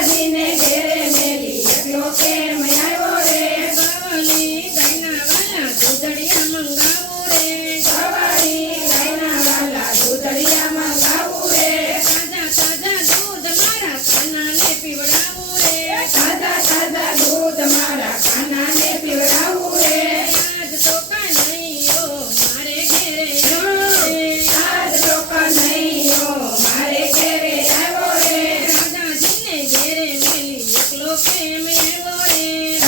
દાદાજીને ઘેરે મેલી એકલો કેમ આવ્યો રે ગવળી ગાયના વાલા દૂધડિયા મંગાવું રે સવારી ગાયના વાલા દૂધડિયા મંગાવું રે તાજા તાજા દૂધ મારા કાનાને પીવડાવું રે તાજા તાજા દૂધ મારા કાનાને પીવડાવું રે આજ તો કાનૈયો મારે ઘેરે આવ્યો રે આજ તો કનૈયો મારે ઘેરે આવ્યો રે દાદાજીને ઘેરે મેલી એકલો કેમ આવ્યો રે